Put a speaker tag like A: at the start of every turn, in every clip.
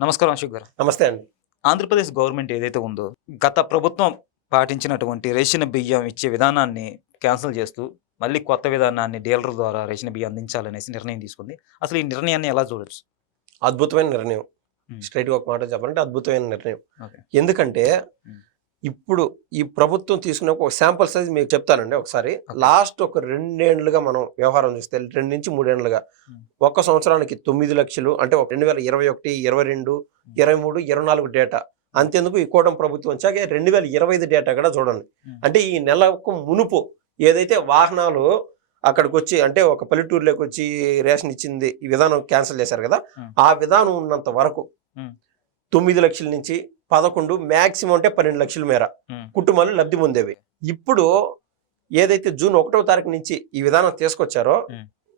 A: నమస్కారం అశోక్ గారు
B: నమస్తే అండి
A: ఆంధ్రప్రదేశ్ గవర్నమెంట్ ఏదైతే ఉందో గత ప్రభుత్వం పాటించినటువంటి రేషన్ బియ్యం ఇచ్చే విధానాన్ని క్యాన్సిల్ చేస్తూ మళ్ళీ కొత్త విధానాన్ని డీలర్ ద్వారా రేషన్ బియ్యం అందించాలనేసి నిర్ణయం తీసుకుంది అసలు ఈ నిర్ణయాన్ని ఎలా చూడొచ్చు
B: అద్భుతమైన నిర్ణయం
A: Hmm.
B: స్ట్రైట్గా ఒక మాట చెప్పాలంటే అద్భుతమైన నిర్ణయం. ఎందుకంటే. ఇప్పుడు ఈ ప్రభుత్వం తీసుకున్న ఒక శాంపుల్ సైజ్ మీకు చెప్తానండి ఒకసారి. లాస్ట్ ఒక రెండేండ్లుగా మనం వ్యవహారం చూస్తే రెండు నుంచి మూడేండ్లుగా. ఒక్క సంవత్సరానికి తొమ్మిది లక్షలు అంటే ఒక రెండు వేల ఇరవై ఒకటి ఇరవై రెండు ఇరవై మూడు ఇరవై నాలుగు డేటా అంతేందుకు ఈ కూటమి ప్రభుత్వం వచ్చాక రెండు వేల ఇరవై ఐదు డేటా కూడా చూడండి. అంటే ఈ నెలకు మునుపు ఏదైతే వాహనాలు అక్కడికి వచ్చి అంటే ఒక పల్లెటూరులోకి వచ్చి రేషన్ ఇచ్చింది ఈ విధానం క్యాన్సిల్ చేశారు కదా. ఆ విధానం ఉన్నంత వరకు. తొమ్మిది లక్షల నుంచి పదకొండు మాక్సిమం అంటే పన్నెండు లక్షల మేర. కుటుంబాలు లబ్ధి పొందేవి ఇప్పుడు ఏదైతే జూన్ ఒకటో తారీఖు నుంచి ఈ విధానం తీసుకొచ్చారో.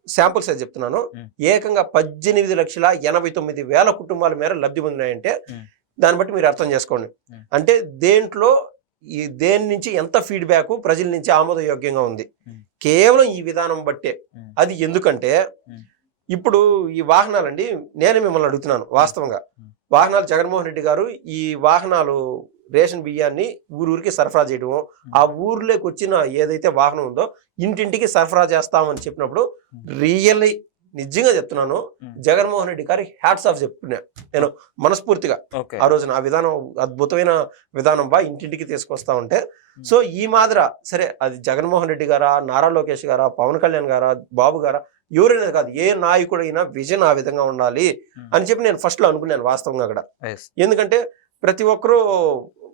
B: శాంపుల్ సైజ్ చెప్తున్నాను. ఏకంగా పద్దెనిమిది లక్షల ఎనభై తొమ్మిది వేల కుటుంబాల మేర లబ్ధి పొందినాయంటే. దాన్ని బట్టి మీరు అర్థం చేసుకోండి. అంటే దేంట్లో ఈ దేని నుంచి ఎంత ఫీడ్బ్యాక్ ప్రజల నుంచి ఆమోదయోగ్యంగా ఉంది. కేవలం ఈ విధానం బట్టే. అది ఎందుకంటే. ఇప్పుడు ఈ వాహనాలండి నేను మిమ్మల్ని అడుగుతున్నాను వాస్తవంగా. వాహనాలు జగన్మోహన్ రెడ్డి గారు ఈ వాహనాలు రేషన్ బియ్యాన్ని ఊరూరికి సరఫరా చేయడము ఆ ఊర్లోకి వచ్చిన ఏదైతే వాహనం ఉందో ఇంటింటికి సరఫరా చేస్తామని చెప్పినప్పుడు రియల్లీ నిజంగా చెప్తున్నాను. జగన్మోహన్ రెడ్డి గారి హ్యాట్స్ ఆఫ్ చెప్తున్నా నేను మనస్ఫూర్తిగా ఆ రోజున ఆ విధానం అద్భుతమైన విధానం బా ఇంటింటికి తీసుకొస్తా ఉంటే. సో ఈ మాదిర సరే అది జగన్మోహన్ రెడ్డి గారా నారా లోకేష్ గారా పవన్ కళ్యాణ్ గారా బాబు గారా ఎవరైనా కాదు ఏ నాయకుడైనా విజన్ ఆ విధంగా ఉండాలి అని చెప్పి నేను ఫస్ట్లో అనుకున్నాను వాస్తవంగా అక్కడ. ఎందుకంటే ప్రతి ఒక్కరూ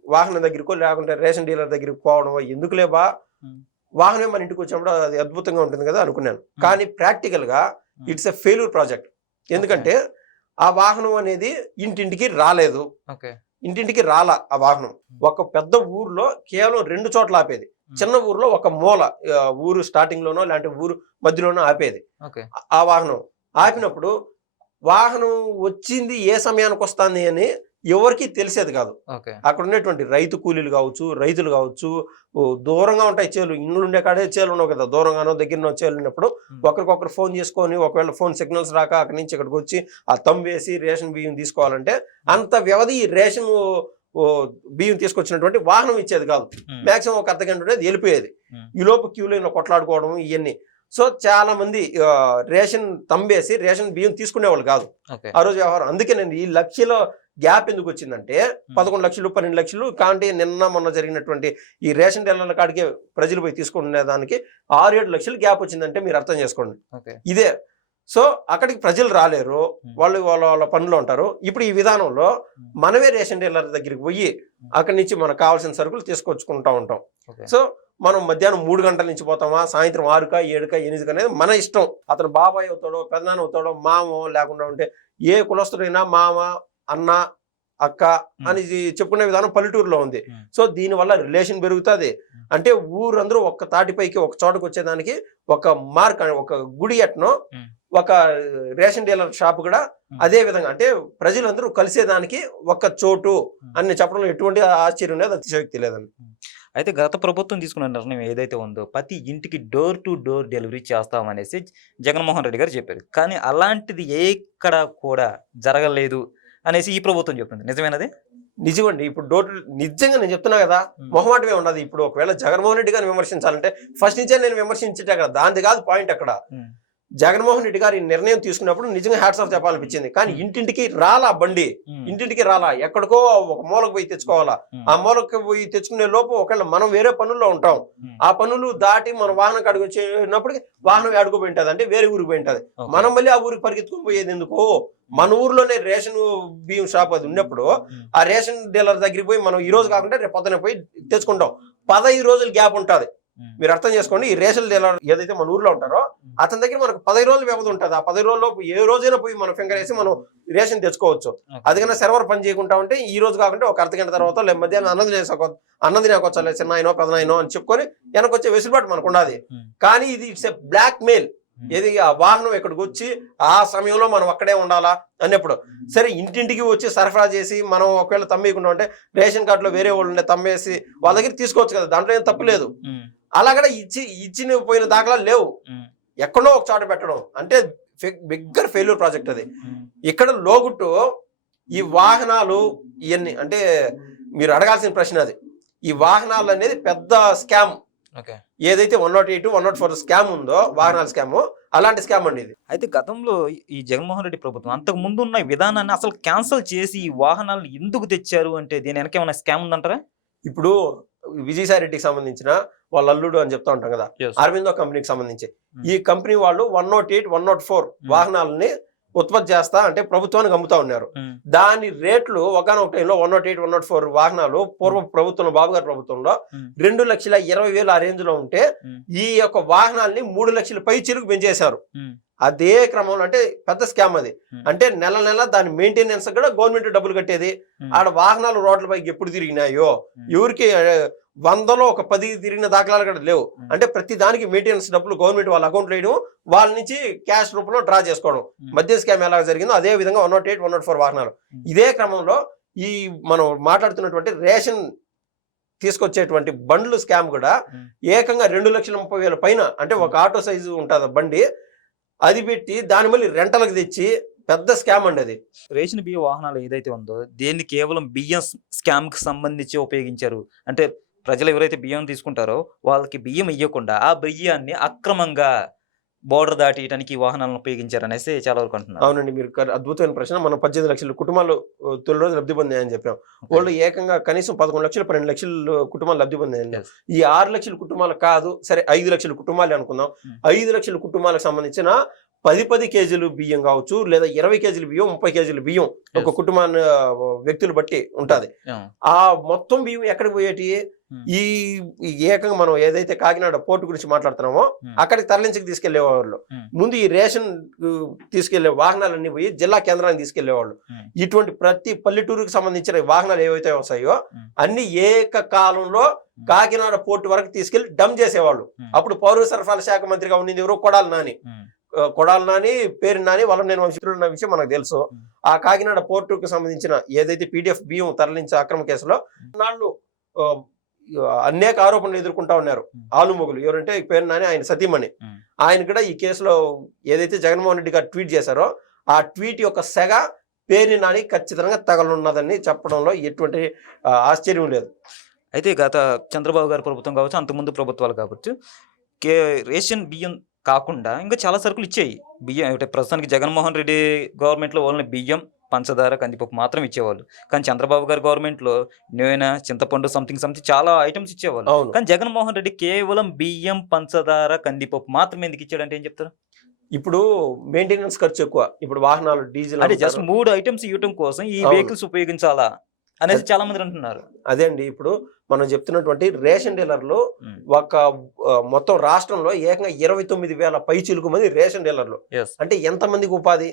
B: వాహనం దగ్గరకో లేకుంటే రేషన్ డీలర్ దగ్గరికి పోవడం ఎందుకు లేబా
A: Hmm.
B: వాహనం మన ఇంటికి వచ్చినప్పుడు అది అద్భుతంగా ఉంటుంది కదా అనుకున్నాను. కానీ ప్రాక్టికల్గా ఇట్స్ ఎ ఫెయిల్యూర్ ప్రాజెక్ట్. ఎందుకంటే ఆ వాహనం అనేది ఇంటింటికి రాలేదు. ఇంటింటికి రాల ఆ వాహనం. ఒక పెద్ద ఊర్లో కేవలం రెండు చోట్ల ఆపేది. చిన్న ఊర్లో ఒక మూల ఊరు స్టార్టింగ్ లోనో లేదంటే ఊరు మధ్యలోనో ఆపేది. ఆ- వాహనం ఆపినప్పుడు వాహనం వచ్చింది ఏ సమయానికి వస్తుంది అని ఎవరికి తెలిసేది కాదు. అక్కడ ఉన్నటువంటి రైతు కూలీలు కావచ్చు రైతులు కావచ్చు దూరంగా ఉంటాయి చేలు. ఇండ్లు ఉండే కాడే చేలు ఉండవు కదా. దూరంగానో దగ్గరనో చేలు ఉన్నప్పుడు ఒకరికొకరు ఫోన్ చేసుకొని ఒకవేళ ఫోన్ సిగ్నల్స్ రాక అక్కడి నుంచి ఇక్కడికి వచ్చి ఆ తమ్ వేసి రేషన్ బియ్యం తీసుకోవాలంటే అంత వ్యవధి రేషన్ బియ్యం తీసుకొచ్చినటువంటి వాహనం ఇచ్చేది కాదు. మాక్సిమం ఒక అర్ధ గంట ఉండేది వెళ్ళిపోయేది. ఈ లోపు క్యూ లైన్ కొట్లాడుకోవడం ఇవన్నీ సో చాలా మంది రేషన్ తంబేసి రేషన్ బియ్యం తీసుకునేవాళ్ళు కాదు. ఆ రోజు వ్యవహారం. అందుకే నేను ఈ లక్షల గ్యాప్ ఎందుకు వచ్చిందంటే పదకొండు లక్షలు పన్నెండు లక్షలు కాంటే నిన్న మొన్న జరిగినటువంటి ఈ రేషన్ డీలర్ల కాడికి ప్రజలు పోయి తీసుకునే దానికి ఆరు ఏడు లక్షలు గ్యాప్ వచ్చిందంటే మీరు అర్థం చేసుకోండి. ఇదే సో అక్కడికి ప్రజలు రాలేరు. వాళ్ళు వాళ్ళ వాళ్ళ పనులు ఉంటారు. ఇప్పుడు ఈ విధానంలో మనమే రేషన్ డీలర్ దగ్గరికి పోయి అక్కడి నుంచి మనకు కావాల్సిన సరుకులు తీసుకొచ్చుకుంటా ఉంటాం. సో మనం మధ్యాహ్నం మూడు గంటల నుంచి పోతామా? సాయంత్రం ఆరుక ఏడుక ఎనిమిదిక అనేది మన ఇష్టం. అతను బాబాయ్ అవుతాడో పెదనాన్న అవుతాడో మామో లేకుండా ఉంటే ఏ కులస్తుడైనా మామ అన్న అక్క అని చెప్పుకునే విధానం పల్లెటూరులో ఉంది. సో దీనివల్ల రిలేషన్ పెరుగుతుంది. అంటే ఊరందరూ ఒక్క తాటిపైకి ఒక చోటకు వచ్చేదానికి ఒక మార్క్ అని ఒక గుడి ఎట్నో. ఒక రేషన్ డీలర్ షాప్ కూడా. అదే విధంగా అంటే ప్రజలందరూ కలిసేదానికి ఒక చోటు అని చెప్పడంలో ఎటువంటి ఆశ్చర్యం లేదు అతిశయోక్తి లేదండి.
A: అయితే గత ప్రభుత్వం తీసుకున్న నిర్ణయం ఏదైతే ఉందో ప్రతి ఇంటికి డోర్ టు డోర్ డెలివరీ చేస్తామనేసి జగన్మోహన్ రెడ్డి గారు చెప్పారు. కానీ అలాంటిది ఎక్కడ కూడా జరగలేదు అనేసి ఈ ప్రభుత్వం చెప్తుంది నిజమేనది?
B: నిజమండి. ఇప్పుడు డోర్ నిజంగా నేను చెప్తున్నా కదా మొహమాటమే ఉన్నది ఇప్పుడు ఒకవేళ జగన్మోహన్ రెడ్డి గారిని విమర్శించాలంటే ఫస్ట్ నుంచే నేను విమర్శించటే కదా దానిది కాదు పాయింట్ అక్కడ. జగన్మోహన్ రెడ్డి గారు ఈ నిర్ణయం తీసుకున్నప్పుడు నిజంగా హ్యాట్స్ ఆఫ్ చెప్పాలనిపించింది కానీ ఇంటింటికి రాలా బండి
A: ఉమ్.
B: ఇంటింటికి రాలా ఎక్కడికో ఒక మూలకు పోయి తెచ్చుకోవాలా
A: ఉమ్.
B: ఆ మూలకు పోయి తెచ్చుకునే లోపు ఒకవేళ మనం వేరే పనుల్లో ఉంటాం. ఆ పనులు దాటి మన వాహనం కాడికి వచ్చినప్పటికి వాహనం అడుగు పోయింటది అంటే వేరే ఊరికి పోయింటది. మనం మళ్ళీ ఆ ఊరికి పరిగెత్తుకుని పోయేది ఎందుకు మన ఊర్లోనే రేషన్ బియ్యం షాప్ అది ఉన్నప్పుడు. ఆ రేషన్ డీలర్ దగ్గరికి పోయి మనం ఈ రోజు కాకుండా రేపు పొద్దున పోయి తెచ్చుకుంటాం పదహైదు రోజులు గ్యాప్ ఉంటుంది. మీరు అర్థం చేసుకోండి ఈ రేషన్ డీలర్ ఏదైతే మన ఊర్లో ఉంటారో అతని దగ్గర మనకు పదహైదు రోజులు వ్యవధి ఉంటుంది. ఆ పదహైదు రోజుల్లో ఏ రోజైనా పోయి మనం ఫింగర్ వేసి మనం రేషన్ తెచ్చుకోవచ్చు.
A: ఓకే.
B: అది కన్నా సర్వర్ పని చేయకుండా ఉంటే ఈ రోజు కాకుండా ఒక అర్ధ గంట తర్వాత లే మధ్యాహ్నం అన్నది చేసుకో అన్నది నాకు వచ్చా చిన్న ఆయనో పెద్ద ఆయనో అని చెప్పుకొని వెనక్కి వచ్చే వెసులుబాటు మనకు
A: ఉమ్.
B: కానీ ఇది ఇట్స్ ఎ బ్లాక్ మెయిల్. ఏది ఆ వాహనం ఇక్కడికి వచ్చి ఆ సమయంలో మనం అక్కడే ఉండాలా అన్నప్పుడు. సరే ఇంటింటికి వచ్చి సరఫరా చేసి మనం ఒకవేళ తమ్మేయకుండా ఉంటే రేషన్ కార్డులో వేరే వాళ్ళు ఉండే తమ్మేసి వాళ్ళ దగ్గర తీసుకోవచ్చు కదా దాంట్లో ఏం తప్పు లేదు.
A: ఉమ్.
B: అలా కూడా ఇచ్చి ఇచ్చిన పోయిన దాఖలాలు లేవు. ఎక్కడో ఒక చోట పెట్టడం. అంటే బిగ్గర్ ఫెయిల్యూర్ ప్రాజెక్ట్ అది. ఇక్కడ లోగుట్టు ఈ వాహనాలు ఇవన్నీ అంటే మీరు అడగాల్సిన ప్రశ్న అది. ఈ వాహనాలు అనేది పెద్ద స్కామ్ ఏదైతే one nought eight one nought four scam ఉందో వాహనాల స్కామ్ అలాంటి స్కామ్ అండి ఇది.
A: అయితే గతంలో ఈ జగన్మోహన్ రెడ్డి ప్రభుత్వం అంతకు ముందు ఉన్న విధానాన్ని అసలు క్యాన్సిల్ చేసి ఈ వాహనాలను ఎందుకు తెచ్చారు అంటే దీని వెనక ఏమైనా స్కామ్ ఉందంటారా?
B: ఇప్పుడు విజయసాయి రెడ్డికి సంబంధించిన వాళ్ళ అల్లుడు అని చెప్తా ఉంటాం కదా. అరవిందో కంపెనీకి సంబంధించి.
A: Hmm.
B: ఈ కంపెనీ వాళ్ళు one nought eight one nought four వాహనాలని ఉత్పత్తి చేస్తా అంటే ప్రభుత్వానికి అమ్ముతా ఉన్నారు.
A: ఉమ్,
B: దాని రేట్లు ఒకనొక టైంలో one nought eight one nought four వాహనాలు పూర్వ ప్రభుత్వంలో బాబు గారి ప్రభుత్వంలో రెండు లక్షల ఇరవై వేలు ఆ రేంజ్లో ఉంటే ఈ యొక్క వాహనాల్ని మూడు లక్షల పై చిరుకు పెంచేశారు. అదే క్రమంలో అంటే పెద్ద స్కామ్ అది. అంటే నెల నెల దాని మెయింటెనెన్స్ కూడా గవర్నమెంట్ డబ్బులు కట్టేది. ఆడ వాహనాలు రోడ్లపైకి ఎప్పుడు తిరిగినాయో ఎవరికి వందలో ఒక పది తిరిగిన దాఖలాలు కూడా లేవు. అంటే ప్రతి దానికి మెయింటెనెన్స్ డబ్బులు గవర్నమెంట్ వాళ్ళ అకౌంట్ వేయడం వాళ్ళ నుంచి క్యాష్ రూపంలో డ్రా చేసుకోవడం. మద్యం స్కామ్ ఎలా జరిగిందో అదే విధంగా one nought eight one nought four వాహనాలు. ఇదే క్రమంలో ఈ మనం మాట్లాడుతున్నటువంటి రేషన్ తీసుకొచ్చేటువంటి బండ్లు స్కామ్ కూడా. ఏకంగా రెండు లక్షల ముప్పై వేల పైన అంటే ఒక ఆటో సైజు ఉంటుంది బండి అది పెట్టి దాని మళ్ళీ రెంటలకు తెచ్చి పెద్ద స్కామ్ అండి అది.
A: రేషన్ బియ్య వాహనాలు ఏదైతే ఉందో దేన్ని కేవలం బియ్యం స్కామ్కి సంబంధించి ఉపయోగించారు. అంటే ప్రజలు ఎవరైతే బియ్యం తీసుకుంటారో వాళ్ళకి బియ్యం ఇవ్వకుండా ఆ బియ్యాన్ని అక్రమంగా బోర్డర్ దాటియడానికి వాహనాలను ఉపయోగించారు అనేసి చాలా వరకు అంటున్నారు.
B: అవునండి మీరు అద్భుతమైన ప్రశ్న. మనం పద్దెనిమిది లక్షల కుటుంబాలు తొలి రోజు లబ్ధి పొందాయని చెప్పాం. వాళ్ళు ఏకంగా కనీసం పదకొండు లక్షలు పన్నెండు లక్షలు కుటుంబాలు లబ్ధి పొందాయండి. ఈ ఆరు లక్షల కుటుంబాలు కాదు సరే ఐదు లక్షల కుటుంబాలు అనుకుందాం.
A: Hmm.
B: ఐదు లక్షల కుటుంబాలకు సంబంధించిన పది పది కేజీలు బియ్యం కావచ్చు లేదా ఇరవై కేజీలు బియ్యం ముప్పై కేజీలు బియ్యం ఒక. కుటుంబాన్ని వ్యక్తులు బట్టి ఉంటది.
A: ఆ,
B: మొత్తం బియ్యం ఎక్కడికి పోయేటి. ఈ ఏకంగా మనం ఏదైతే కాకినాడ పోర్టు గురించి మాట్లాడుతున్నామో. అక్కడికి తరలించకి
A: తీసుకెళ్ళేవాళ్ళు.
B: ముందు ఈ రేషన్ తీసుకెళ్ళే వాహనాలన్నీ పోయి జిల్లా కేంద్రానికి
A: తీసుకెళ్ళేవాళ్ళు.
B: ఇటువంటి ప్రతి పల్లెటూరుకి సంబంధించిన వాహనాలు ఏవైతే వస్తాయో. అన్ని ఏకకాలంలో కాకినాడ పోర్టు వరకు తీసుకెళ్ళి డమ్ చేసేవాళ్ళు. అప్పుడు పౌర సరఫరాల శాఖ మంత్రిగా ఉండింది ఎవరు కొడాలి నాని కొడాలి నాని పేరు నాని వాళ్ళ నేను వంశీయులు విషయం మనకు తెలుసు. ఆ కాకినాడ పోర్టుకు సంబంధించిన ఏదైతే పీడిఎఫ్ బియ్యం తరలించే అక్రమ కేసులో నాళ్ళు అనేక ఆరోపణలు ఎదుర్కొంటా ఉన్నారు. ఆలుమొగులు. ఎవరంటే పేరు నాని ఆయన సతీమణి. ఆయన కూడా ఈ కేసులో ఏదైతే జగన్మోహన్ రెడ్డి గారు ట్వీట్ చేశారో ఆ ట్వీట్ యొక్క సెగ పేరు నాని ఖచ్చితంగా తగలనున్నదని చెప్పడంలో ఎటువంటి ఆశ్చర్యం లేదు.
A: అయితే గత చంద్రబాబు గారి ప్రభుత్వం కావచ్చు అంతకుముందు ప్రభుత్వాలు కావచ్చు కే రేషన్ బియ్యం కాకుండా ఇంకా చాలా సరుకులు ఇచ్చాయి. బియ్యం అంటే ప్రస్తుతానికి జగన్మోహన్ రెడ్డి గవర్నమెంట్లో ఓన్లీ బియ్యం పంచదార కందిపప్పు మాత్రం ఇచ్చేవాళ్ళు. కానీ చంద్రబాబు గారి గవర్నమెంట్లో నూనె చింతపండు సంథింగ్ సంథింగ్ చాలా ఐటమ్స్ ఇచ్చేవాళ్ళు. కానీ జగన్మోహన్ రెడ్డి కేవలం బియ్యం పంచదార కందిపప్పు మాత్రం ఎందుకు ఇచ్చాడంటే ఏం చెప్తారు?
B: ఇప్పుడు మెయింటెనెన్స్ ఖర్చు ఎక్కువ. ఇప్పుడు వాహనాలు డీజిల్
A: అంటే జస్ట్. మూడు ఐటమ్స్ ఇవ్వటం కోసం ఈ. వెహికల్స్ ఉపయోగించాలా అనేది చాలా మంది అంటున్నారు.
B: అదే అండి. ఇప్పుడు మనం చెప్తున్నటువంటి రేషన్ డీలర్లు ఒక మొత్తం రాష్ట్రంలో ఏకంగా ఇరవై తొమ్మిది వేల పైచిలుకు మంది రేషన్ డీలర్లు. అంటే ఎంత మందికి ఉపాధి?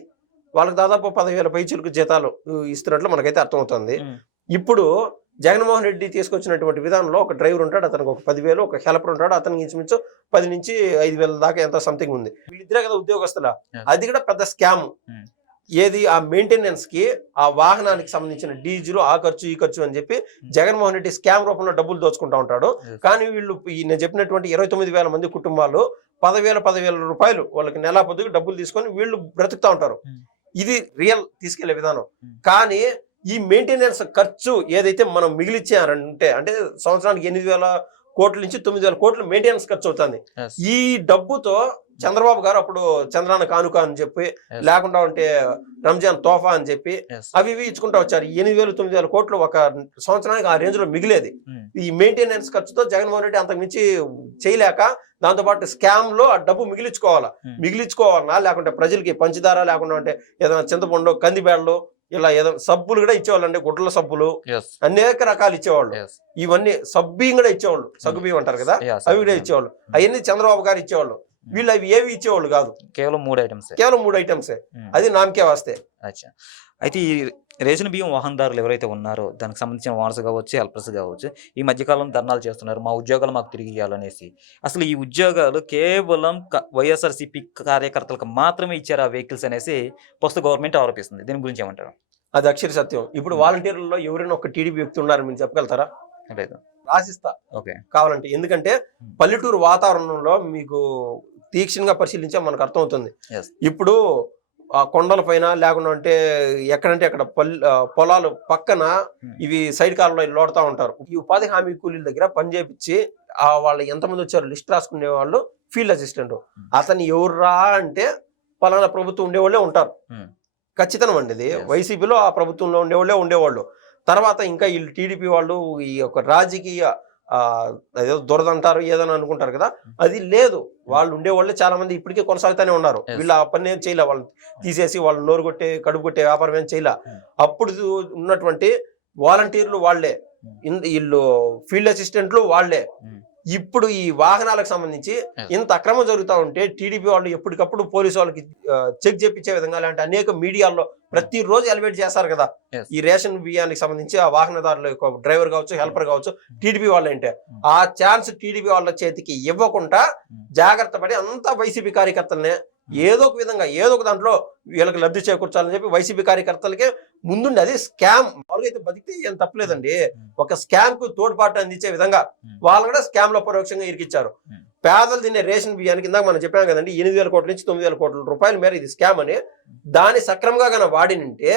B: వాళ్ళకి దాదాపు పదివేల పైచిలుకు జీతాలు ఇస్తున్నట్లు మనకైతే అర్థమవుతుంది ఇప్పుడు జగన్మోహన్ రెడ్డి తీసుకొచ్చినటువంటి విధానంలో ఒక డ్రైవర్ ఉంటాడు అతనికి ఒక పదివేలు ఒక హెల్పర్ ఉంటాడు అతనికి ఇంచుమించు పది నుంచి ఐదు వేల దాకా ఎంతో సంథింగ్ ఉంది వీళ్ళిద్దరే కదా ఉద్యోగస్తుల. అది కూడా పెద్ద స్కామ్
A: Hmm.
B: ఏది ఆ మెయింటెనెన్స్కి ఆ వాహనానికి సంబంధించిన డీజిల్ ఆ ఖర్చు ఈ ఖర్చు అని చెప్పి జగన్మోహన్ రెడ్డి స్కామ్ రూపంలో డబ్బులు దోచుకుంటా ఉంటాడు. కానీ వీళ్ళు నేను చెప్పినటువంటి ఇరవై తొమ్మిది వేల మంది కుటుంబాలు పదివేల పదివేల రూపాయలు వాళ్ళకి నెల పొద్దుకు డబ్బులు తీసుకొని వీళ్ళు బ్రతుకుతా ఉంటారు
A: Hmm.
B: ఇది రియల్ తీసుకెళ్ళే విధానం. కానీ ఈ మెయింటెనెన్స్ ఖర్చు ఏదైతే మనం మిగిలిచ్చారంటే అంటే సంవత్సరానికి ఎనిమిది వేల కోట్ల నుంచి తొమ్మిది వేల కోట్లు మెయింటెనెన్స్ ఖర్చు అవుతుంది. ఈ డబ్బుతో చంద్రబాబు గారు అప్పుడు చంద్రాన కానుక అని చెప్పి. లేకుండా ఉంటే రంజాన్ తోఫా అని చెప్పి. అవి ఇవి ఇచ్చుకుంటా వచ్చారు. ఎనిమిది వేలు తొమ్మిది వేల కోట్లు ఒక సంవత్సరానికి ఆ రేంజ్లో మిగిలేది.
A: ఉమ్,
B: ఈ మెయింటెనెన్స్ ఖర్చుతో జగన్మోహన్ రెడ్డి అంతకు మించి చేయలేక దాంతోపాటు స్కామ్లో ఆ డబ్బు మిగిలించుకోవాలా
A: Hmm.
B: మిగిలించుకోవాలన్నా లేకుంటే ప్రజలకి పంచదార లేకుండా ఉంటే ఏదైనా చింతపండు కందిబేడలు ఇలా ఏదైనా సబ్బులు కూడా ఇచ్చేవాళ్ళండి. గుడ్ల సబ్బులు. అనేక రకాలు ఇచ్చేవాళ్ళు. ఇవన్నీ సబ్బియం కూడా ఇచ్చేవాళ్ళు. సగ్గు బియ్యం అంటారు కదా. అవి కూడా ఇచ్చేవాళ్ళు. అవన్నీ చంద్రబాబు గారు ఇచ్చేవాళ్ళు. వీళ్ళు అవి ఏవి ఇచ్చేవాళ్ళు కాదు.
A: కేవలం మూడు ఐటమ్స్
B: కేవలం మూడు ఐటమ్సే అది నామకే వస్తే.
A: అచ్చా. అయితే ఈ రేషన్ బియ్యం వాహనదారులు ఎవరైతే ఉన్నారో దానికి సంబంధించిన ఓనర్స్ కావచ్చు హెల్పర్స్ కావచ్చు ఈ మధ్యకాలంలో ధర్నాలు చేస్తున్నారు. మా ఉద్యోగాలు మాకు తిరిగి ఇవ్వాలనేసి. అసలు ఈ ఉద్యోగాలు కేవలం వైఎస్ఆర్సీపీ కార్యకర్తలకు మాత్రమే ఇచ్చారు ఆ వెహికల్స్ అనేసి ప్రస్తుత గవర్నమెంట్ ఆరోపిస్తుంది. దీని గురించి ఏమంటారు?
B: అది అక్షర సత్యం. ఇప్పుడు వాలంటీర్లలో ఎవరైనా ఒక టీడీపీ వ్యక్తి ఉన్నారు మీరు చెప్పగలుగుతారా?
A: లేదు.
B: రాసిస్తా. కావాలంటే. ఎందుకంటే పల్లెటూరు వాతావరణంలో మీకు తీక్షణంగా పరిశీలించా మనకు అర్థమవుతుంది. ఇప్పుడు ఆ కొండల పైన లేకుండా అంటే ఎక్కడంటే అక్కడ పొలాలు పక్కన ఇవి సైడ్ కాలంలో లోడుతూ ఉంటారు. ఈ ఉపాధి హామీ కూలీల దగ్గర పని చేపించి ఆ వాళ్ళు ఎంతమంది వచ్చారు లిస్ట్ రాసుకునే వాళ్ళు ఫీల్డ్ అసిస్టెంట్. అతను ఎవర్రా అంటే పలానా ప్రభుత్వం ఉండేవాళ్ళే ఉంటారు.
A: Hmm.
B: ఖచ్చితం అండి ఇది. వైసీపీలో ఆ ప్రభుత్వంలో ఉండేవాళ్ళే ఉండేవాళ్ళు. తర్వాత ఇంకా వీళ్ళు టీడీపీ వాళ్ళు ఈ యొక్క రాజకీయ ఆ, అదేదో దురద అంటారు ఏదని అనుకుంటారు కదా అది లేదు వాళ్ళు ఉండేవాళ్ళే చాలా మంది ఇప్పటికే కొనసాగుతూనే ఉన్నారు. వీళ్ళు ఆ పని ఏం చేయలే వాళ్ళు తీసేసి వాళ్ళు నోరు కొట్టే కడుపు కొట్టే వ్యాపారం ఏం చేయలే. అప్పుడు ఉన్నటువంటి వాలంటీర్లు వాళ్ళే. ఇన్- వీళ్ళు ఫీల్డ్ అసిస్టెంట్లు వాళ్ళే
A: Hmm.
B: ఇప్పుడు ఈ వాహనాలకు సంబంధించి. ఇంత అక్రమం జరుగుతూ ఉంటే టీడీపీ వాళ్ళు ఎప్పటికప్పుడు పోలీసు వాళ్ళకి చెక్ చేపించే విధంగా లాంటి అనేక మీడియాల్లో ప్రతిరోజు ఎలివేట్ చేస్తారు కదా. ఈ రేషన్ బియ్యానికి సంబంధించి ఆ వాహనదారుల యొక్క డ్రైవర్ కావచ్చు హెల్పర్ కావచ్చు టీడీపీ వాళ్ళు అంటే
A: Hmm.
B: ఆ ఛాన్స్ టీడీపీ వాళ్ళ చేతికి ఇవ్వకుండా
A: Hmm.
B: జాగ్రత్త పడి అంతా వైసీపీ కార్యకర్తలనే ఏదో ఒక విధంగా ఏదో ఒక దాంట్లో వీళ్ళకి లబ్ధి చేకూర్చాలని చెప్పి వైసీపీ కార్యకర్తలకే ముందుండి అది స్కామ్. మామూలుగా అయితే బతికితే ఏం తప్పలేదండి. ఒక స్కామ్కు తోడ్పాటు అందించే విధంగా. వాళ్ళు కూడా స్కామ్లో పరోక్షంగా ఇరికిచ్చారు. పేదలు తినే రేషన్ బియ్యానికి ఇందాక మనం చెప్పాం కదండి ఎనిమిది వేల కోట్ల నుంచి తొమ్మిది వేల కోట్ల రూపాయల మేర ఇది స్కామ్ అని దాన్ని సక్రమంగా గన వాడినంటే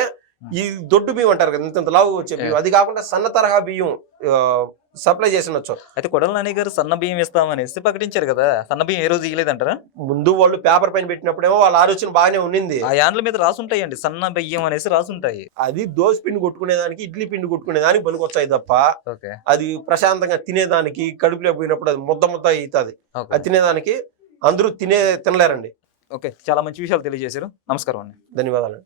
B: ఈ దొడ్డు బియ్యం అంటారు కదా ఇంత లావు వచ్చే బియ్యం. అది కాకుండా సన్న తరహా బియ్యం సప్లై చేసినొచ్చు.
A: అయితే కొడల నాని గారు సన్న బియ్యం ఇస్తామనేసి ప్రకటించారు కదా సన్న బియ్యం ఏ రోజు ఇవ్వలేదంటారా
B: ముందు వాళ్ళు పేపర్ పైన పెట్టినప్పుడేమో వాళ్ళ ఆలోచన బాగానే ఉన్నింది.
A: ఆ యాండ్ల మీద రాసుంటాయండి సన్న బియ్యం అనేసి రాసుంటాయి.
B: అది దోశ పిండి కొట్టుకునేదానికి ఇడ్లీ పిండి కొట్టుకునేదానికి పనికొచ్చాయి తప్ప అది ప్రశాంతంగా తినేదానికి కడుపులో పోయినప్పుడు అది ముద్ద ముద్ద అవుతుంది అది తినేదానికి అందరూ తినే తినలేరండి.
A: ఓకే చాలా మంచి విషయాలు తెలియజేశారు. నమస్కారం అండి.
B: ధన్యవాదాలు.